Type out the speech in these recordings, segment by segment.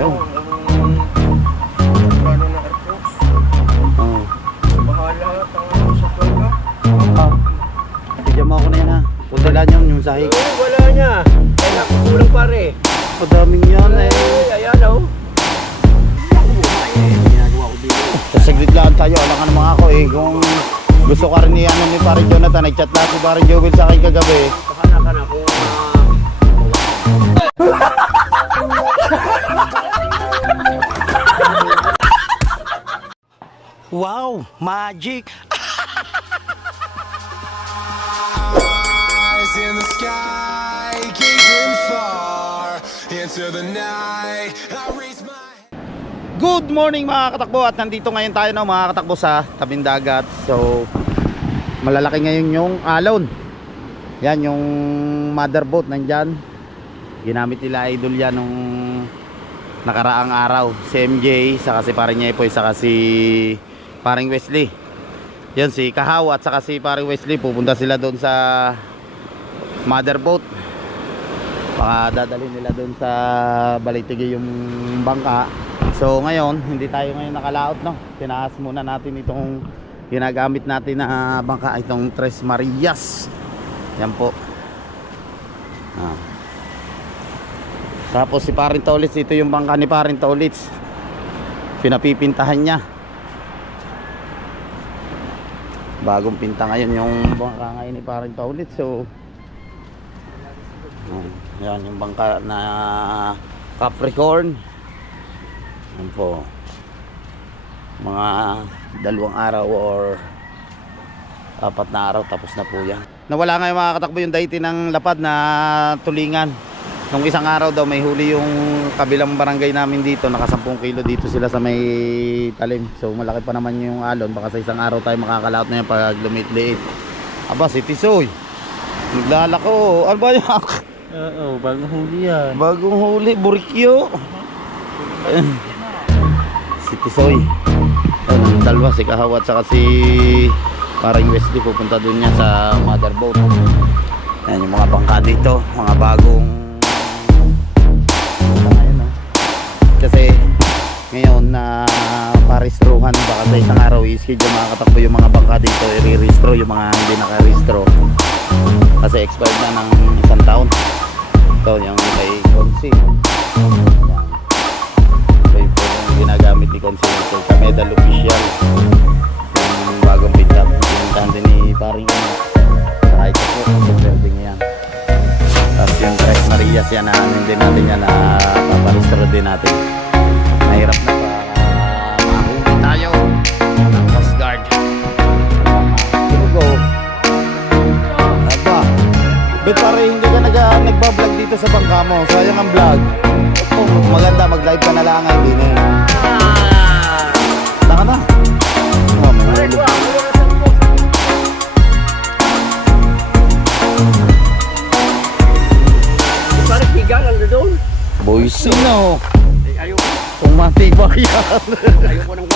Yun. Plano ng airport. Oo. Bahala ang sa ka. Ah. Bigyan mo ako na yan ha. Pundalan yun yung sahig. Eh, wala niya. Ay, nakukulang pare. Madaming yan eh. Eh, ayan oh. Ay. Sa saglit lang tayo, alangan naman ako eh. Kung gusto ka rin ni, ano, ni Parin Jonathan, nag-chat lang si Parin Joel sa akin kagabi. Pakana ka na kung Wow! Magic! eyes in the sky, gazing far into the night. I raise my Good morning mga katakbo at nandito ngayon tayo no, mga katakbo sa tabing dagat. So malalaki ngayon yung alon. Yan yung mother boat nandyan. Ginamit nila idol yan nung nakaraang araw. Si MJ, saka si paring Nyepoy, saka si paring Wesley. Yan si Kahaw at saka si paring Wesley pupunta sila doon sa mother boat. Baka dadalhin nila doon sa Balitigi yung bangka. So ngayon, hindi tayo ngayon nakalaot no. Tinaas muna natin itong ginagamit natin na bangka itong Tres Marias. Yan po. Ah. Tapos si Parin Taulits, ito yung bangka ni Parin Taulits. Pinapipintahan niya. Bagong pinta ngayon yung bangka ngayon ni Parin Taulits. So Ah, yan yung bangka na Capricorn. Yan po. Mga dalawang araw or apat na araw tapos na po yan. Nawala ngayon mga katakbo yung daiti ng lapad na tulingan. Nung isang araw daw may huli yung kabilang barangay namin dito. Naka 10 kilo dito sila sa may talim. So malaki pa naman yung alon. Baka sa isang araw tayo makakalaot na yan pag lumit-liit. Aba si Tisoy. Naglalako. Ano ba yan? Oo, bagong huli yan. Bagong huli, burikyo. si Tisoy. Ayun, dalawa, si Kahawat saka si parang Wesley pupunta dun niya sa mother boat. Ayan yung mga bangka dito, mga bagong araw i-schedule makakatakbo yung mga bangka dito i-restro yung mga hindi naka-restro kasi expired na ng isang taon. Ito yung kay Consi ito yung yung ginagamit ni Consi ito sa medal official. Yung bagong pick-up pinuntahan din ni paring ano sa ito po sa building yan tapos yung Tres Marias yan na din natin yan na paparestro din natin dito sa bangka mo. Sayang ang vlog. Oh, maganda mag live ka na lang hindi na yun. Taka na. Oh, mahuli. Parang higang ang doon. Eh, ayaw, kung matibak yan? Ayaw ko ng,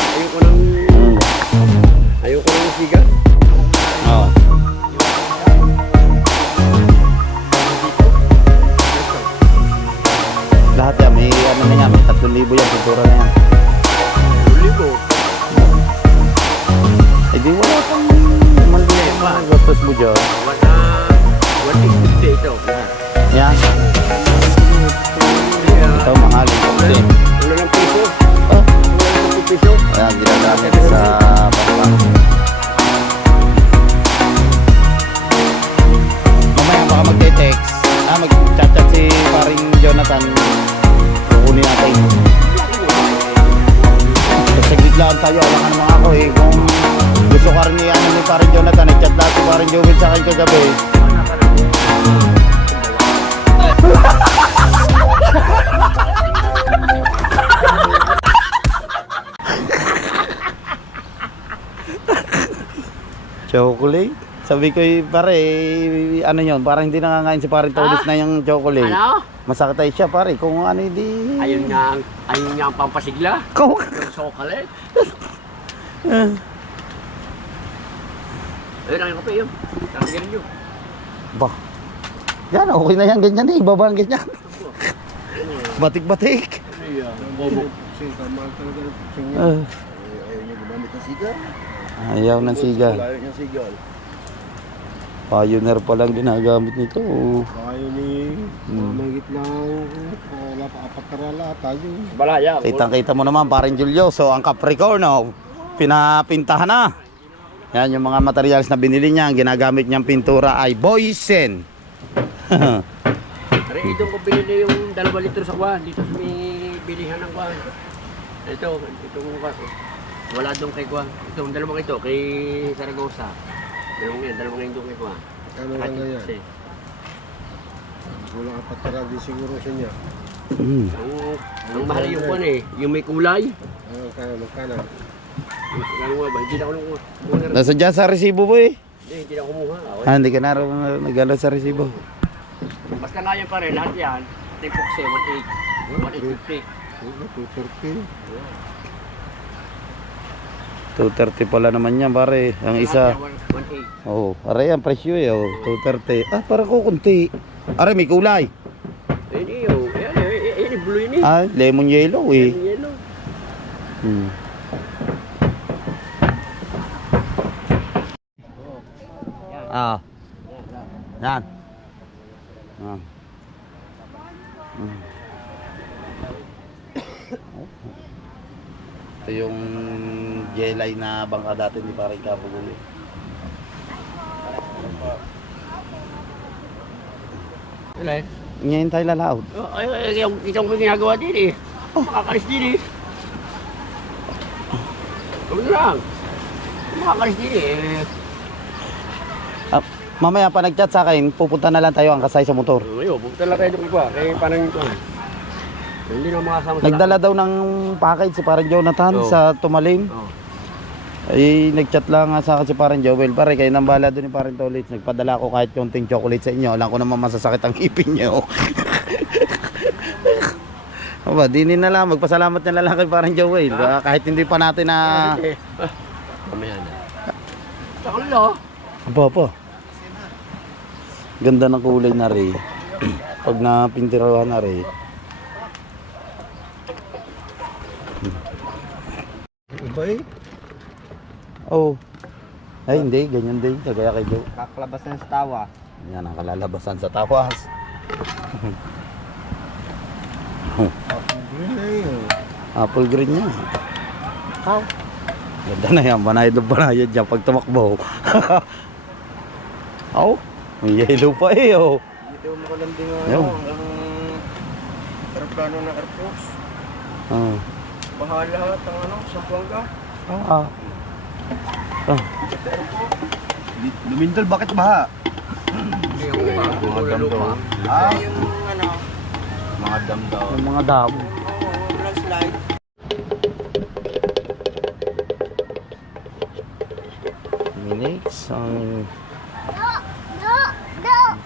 Kukunin natin. Saglit lang tayo. Alangan naman ako eh. Kung gusto ka rin ni, ano, ni paring Jonathan, nag-chat lang si paring Joel sa akin kagabi. Chocolate? Sabi ko, eh, pare, eh, ano yun, parang hindi nangangain si paring Tolis na yung chocolate. Ano? Masakit tayo siya, pare. Kung ano, hindi... Ayun nga, ang- ayun nga ang pampasigla. Kung... Yung chocolate. Ayun ang kape yun. Tarang ganun yun. Ba? Yan, okay na yan, ganyan eh. Ibaba ang ganyan. Batik-batik. Ano Kuya, bobo. Ng. Ah, Ay, ayaw ng sigal. ayaw ng sigal. Ayaw niya sigal. Pioneer pa lang ginagamit nito. Ni Hmm. mamagit lang. Wala pa apat na rala tayo. Balaya. Kitang-kita mo naman, parin Julio. So, ang Capricorno, pinapintahan na. Yan yung mga materials na binili niya. Ang ginagamit niyang pintura ay Boysen. Pare, ito ko binili yung dalawa litro sa kwan. Dito sa may bilihan ng kwan. Ito, ito yung kwan. Wala doon kay kwan. Ito, yung dalawang ito, kay Saragosa. Dalawang yan, dalawang yan doon kwan. Ano lang ganyan? Kasi, Wala apat na rala di siguro sa niya. Mm. ang, ang mahal yung kwan eh. Yung may kulay. Ano kaya magkano? Ano nga ba? Hindi na ako nung kumuha. Nasa dyan sa resibo po eh. Hindi, hindi na ako kumuha. Ako, Ah, hindi ka na rin nagalo sa resibo. Basta na yan pare, lahat yan. Tipok siya, 1.8. 1.850. Ano, 230? 230 pala naman yan pare. Ang isa. 1.8. Oh, aray ang presyo eh. Oh, 230. Ah, parang kukunti. Aray, may kulay. Eh, hindi yun. Ayan, eh, eh, eh, blue eh. Ah, lemon yellow eh. Yung Yellow. Hmm. Ah. Yan. Ah. Hmm. Ito yung jelay bangka dati ni Paring Kapugulo. Wala eh. Ngayon tayo lalaot. Oh, ay, ay, yung itong ko ginagawa din eh. Makakalis din eh. Gawin lang. Makakalis din eh. Ah, mamaya pa nag-chat sa akin, pupunta na lang tayo ang kasay sa motor. Ngayon, pupunta lang tayo doon ko. Kaya parang ito. Hindi na makasama sa Nagdala daw ng package si Parang Jonathan Oo. sa Tumalim. Oh. Ay, nag-chat lang nga sa akin si Parang Joel. Pare, kayo nang bala doon ni Parang Tolit. Nagpadala ko kahit konting chocolate sa inyo. Alam ko naman masasakit ang ipin nyo. Aba, dinin na lang. Magpasalamat na lang kay Parang Joel. Baka Kahit hindi pa natin na... Eh, ah, Mamaya na. Kanila. Aba, aba. Ganda ng kulay na rin. Pag napintirahan na rin. Iba eh. Oh. Ay, hindi. Ganyan din. Kagaya kay Joe. Kakalabas na sa tawa. Yan ang kalalabasan sa tawas. Apple green niya. How? Ganda na yan. Banayad na banayad dyan pag tumakbo. oh, may yellow pa eh. Oh. Dito mo ka lang din Ayaw. ang aeroplano ng Air Force. Ah. Bahal lahat ang ano, Sambuanga. Ah. Ah. Lumindol, bakit baha? Mga damdaw. Ah, yung ano, Mga damdaw. Yung mga damo. landslide. Minix ang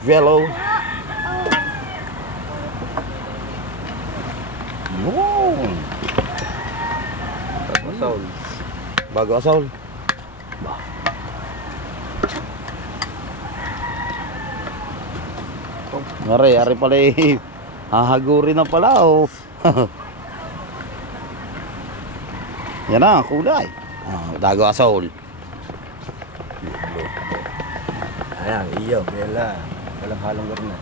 Velo. Yun. Soul. Bago asol. Are, are pala eh. Hahaguri na pala oh. Yan na, kulay. Ah, dago asol. Ayan, iyo, bela. Walang halong garna.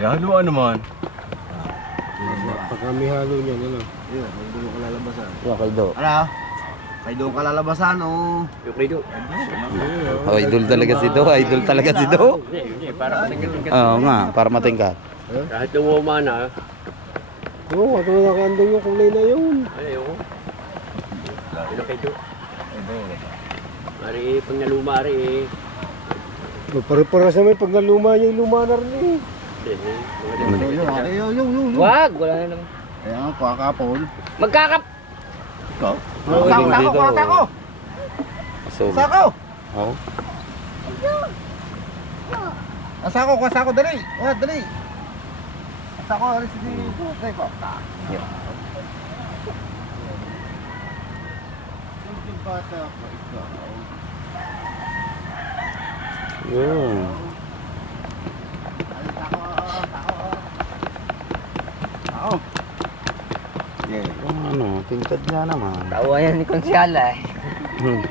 Haluan naman. Pag kami halo niya, ano? Iyo, may doon ka lalabasan. Yan kay Do. Ano? Kay doon ka lalabasan, oh. Yung kay Do. Oh, idol talaga si Do. Idol talaga si Do. Hindi, hindi. Para matingkat-tingkat. Oo nga, para matingkat. Kahit lumuma na. Oo, oh, ito na kandang yung kulay na yun. Ay, ayoko. Yung kay Do. Mari, pag naluma rin eh. Magpare-paras naman pag naluma niya, yung luma na rin eh. Hindi, Ano? yo. Wag, wala na naman. Ayan, kakapon. Magkakap! Sako, sako, sako, sako! Asol. Sako! Oh. Ah, sako, kuha sako, dali! Ah, dali! Sako, alis di Dali po. Yun. Sako, sako. Yeah. Yung ano, tingkad niya naman. Tawa yan ni Konsyala eh. Hmm.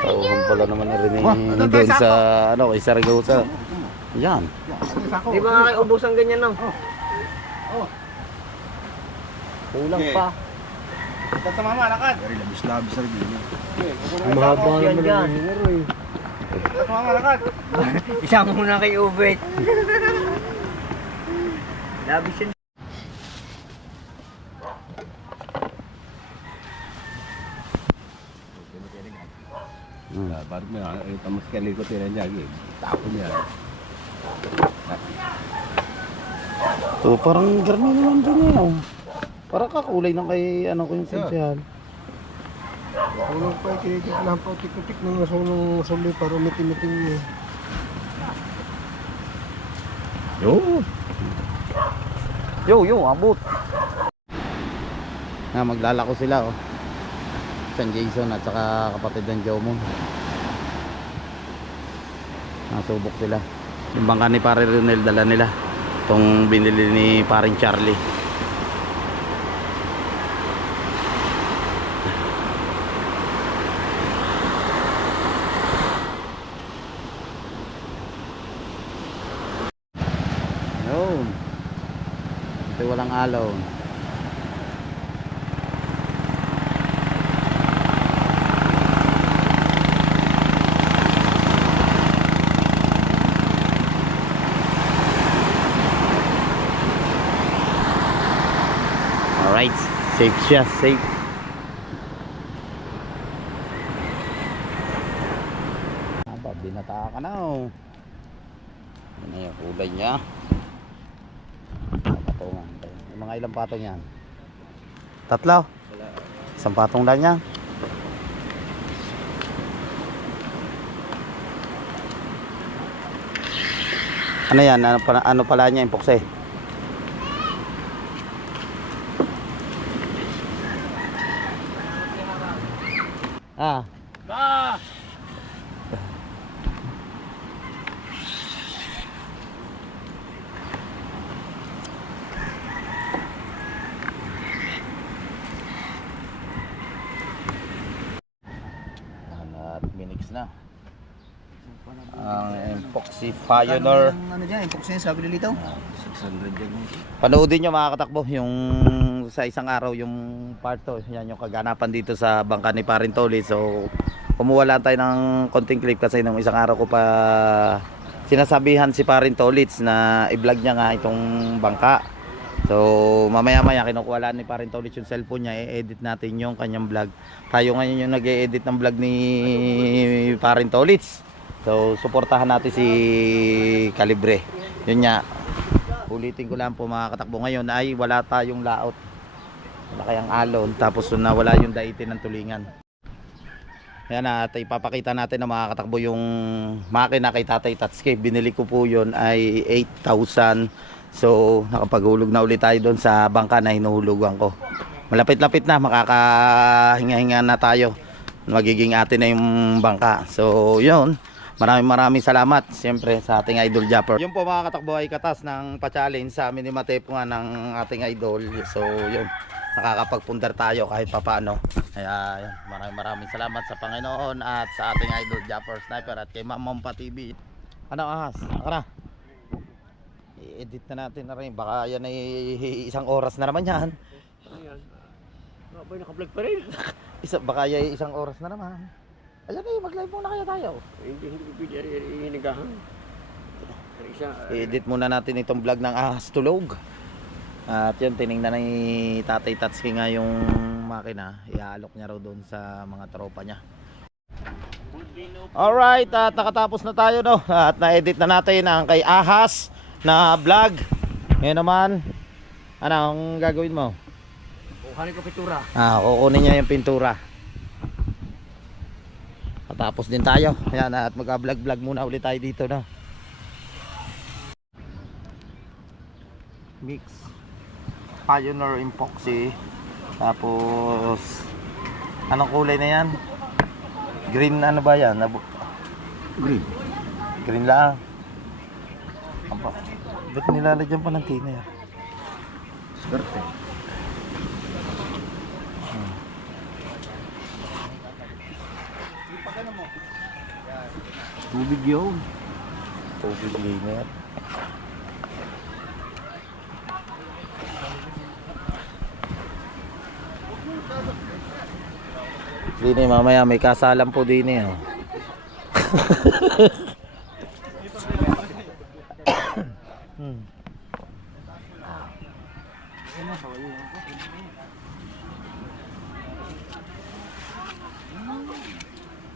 Tauhan pala naman na rin eh, doon sa ano, kay Saragosa. Yan. Di ba nga kayo ubusan ganyan no? Kulang pa. Very labis-labis na rin yun. Mahaba naman ang numero eh. Isama mo na kay Ubet. Labis yun. Hmm. Ah, Baru may eh, tamas kali ko tira niya. eh. Tapo niya. So, parang garni naman dun eh. Oh. Parang kakulay ng kay ano ko yung konsyal. Unang pa kinikip lang pa tik-tik ng nasunong suli para umitim-itim niya. Yo. Yo, yo, abot. Na maglalako sila oh. San Jason at saka kapatid ng Jomon. Nasubok sila. Yung bangka ni Pare Ronel dala nila. Itong binili ni paring Charlie. Yun. Ito walang alaw. Alright, safe siya, safe. Aba, binata ka na oh. Ano yung kulay niya? Patungan. Yung mga ilang patong yan? Tatlo? Isang patong lang yan? Ano yan? Ano ano pala niya yung pukse? Ah. Yan, At minix na. Ang epoxy Pioneer. ano dyan, epoxy sa bililitaw. 600 yan. Panoodin nyo mga katakbo yung sa isang araw yung part to. Yan yung kaganapan dito sa bangka ni Parin Toli. So kumuha lang tayo ng konting clip kasi nung isang araw ko pa sinasabihan si Parin Tolits na i-vlog niya nga itong bangka. So mamaya maya kinukuha lang ni Parin Tolits yung cellphone niya, i-edit natin yung kanyang vlog. Tayo ngayon yung nag-e-edit ng vlog ni Parin Tolits. So suportahan natin si Calibre. Yun nga, ulitin ko lang po mga katakbo. Ngayon ay wala tayong laot. Wala kayang alon. Tapos nawala yung daitin ng tulingan. Yan at ipapakita natin na mga katakbo yung makina kay Tatay Tatsuki. Binili ko po yun ay 8,000 so nakapaghulog na ulit tayo doon sa bangka na hinuhulugan ko. Malapit-lapit na makakahinga-hinga na tayo. Magiging atin na yung bangka. So yun Maraming maraming salamat siyempre sa ating idol Japper. Yung po mga katakbo ay katas ng pa-challenge sa amin ni Matepo nga ng ating idol. So yun, nakakapagpundar tayo kahit papaano. Kaya yun, maraming maraming salamat sa Panginoon at sa ating idol Japper Sniper at kay Ma'am Mampa TV. Ano ahas? Ako na. I-edit na natin na rin. Baka yan ay isang oras na naman yan. Ayan. Abay, naka-vlog pa rin. Isa, baka yan ay isang oras na naman. Ayan eh, mag-live muna kaya tayo. Hindi, hindi ko pwede hinigahan. Isa, I-edit muna natin itong vlog ng ahas tulog. At yun, tiningnan ni Tatay Tatsuki nga yung makina. Iaalok niya raw doon sa mga tropa niya. Alright, at nakatapos na tayo no. At na-edit na natin ang kay Ahas na vlog. Ngayon naman, anong gagawin mo? kuhanin ko pitura. Ah, kukunin niya yung pintura. Patapos din tayo. Ayan, at mag-vlog-vlog muna ulit tayo dito na. Mix. Pioneer Epoxy. Tapos, anong kulay na yan? Green ano ba yan? Nabu- Green. Green lang. Aba, ba't nilalagyan pa ng thinner? Swerte. Tubig yun. Tubig liner. Dini mamaya may kasalan po dini oh. hmm.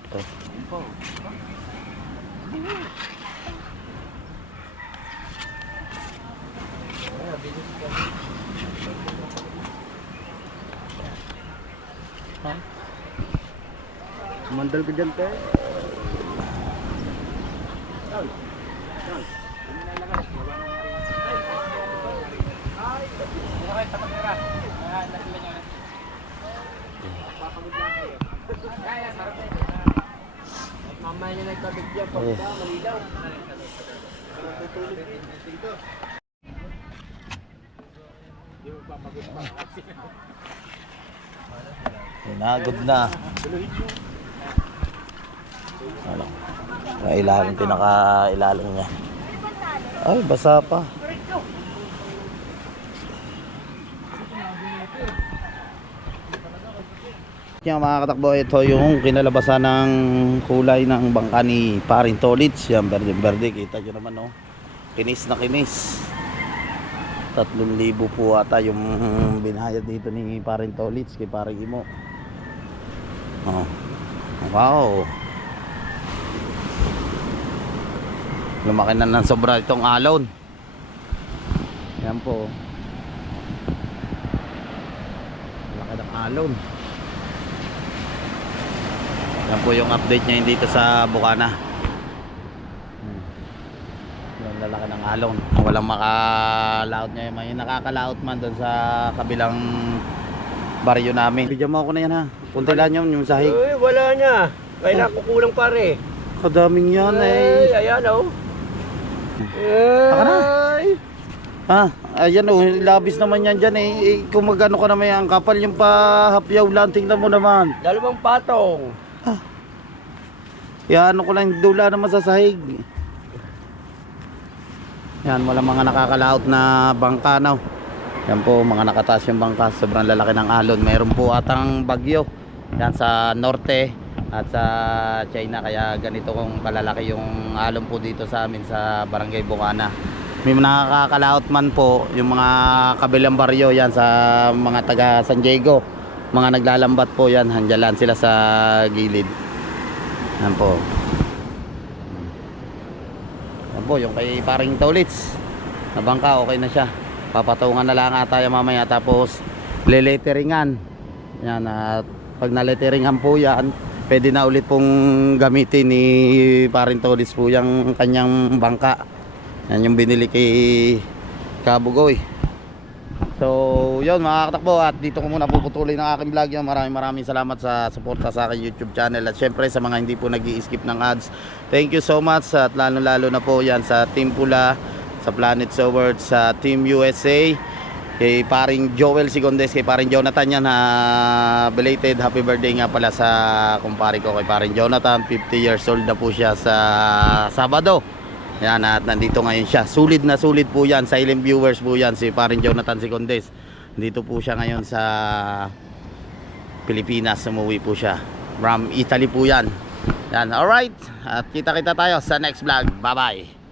Ito. Mandal ka dyan, te. Mamaya niya nagkabigyan Eh. malilaw. Hinagod na. Ano? Ang ilalim, pinaka ilalim niya. Ay, basa pa. Yan mga katakbo, ito yung kinalabasan ng kulay ng bangka ni Paring Tolits. Yan, berde-berde. Kita nyo naman, no? Kinis na kinis. 3,000 po ata yung binayad dito ni Paring Tolits kay Paring Imo. Oh. Wow. Lumaki na ng sobra itong alon. Yan po. Laki ng alon. Yan po yung update niya dito sa Bukana. Hmm. Yung lalaki ng alon. Walang makalaot niya. May nakakalaot man doon sa kabilang baryo namin. Bigyan mo ako na yan ha. Punti lang yun, yung sahig. Uy, wala na. Kaya kukulang pare. Kadaming yan Ay, eh. ayan oh. Na. Ay. Ha? Ayan oh, labis naman yan dyan eh. eh kung magano ka naman yan, kapal yung pahapyaw lang, tingnan mo naman. Dalawang patong. Yan, ano ko lang, dula naman sa sahig. Yan, wala mga nakakalaot na bangka no. Yan po, mga nakataas yung bangka, sobrang lalaki ng alon. Meron po atang bagyo. Yan sa norte at sa China, kaya ganito kung kalalaki yung alon po dito sa amin sa Barangay Bukana. May nakakalaot man po yung mga kabilang baryo yan sa mga taga San Diego. Mga naglalambat po yan, handyalan sila sa gilid. Yan po. Yan po, yung kay paring Tolits. Na bangka, okay na siya. Papatungan na lang ata yung mamaya. Tapos, leleteringan. Yan, at pag naletteringan po yan, pwede na ulit pong gamitin ni paring Tolits po yung kanyang bangka. Yan yung binili kay Kabugoy. So, yun mga katakbo at dito ko muna puputuloy ng aking vlog yun. Maraming maraming salamat sa suporta sa aking YouTube channel at syempre sa mga hindi po nag skip ng ads. Thank you so much at lalo lalo na po yan sa Team Pula, sa Planet Soward, sa Team USA, kay paring Joel Sigondes, kay paring Jonathan yan ha, belated happy birthday nga pala sa kumpare ko kay paring Jonathan, 50 years old na po siya sa Sabado. Yan at nandito ngayon siya. Sulit na sulit po yan. Silent viewers po yan. Si parin Jonathan Sicondes. Dito po siya ngayon sa Pilipinas. Sumuwi po siya. From Italy po yan. Yan. Alright. At kita-kita tayo sa next vlog. Bye-bye.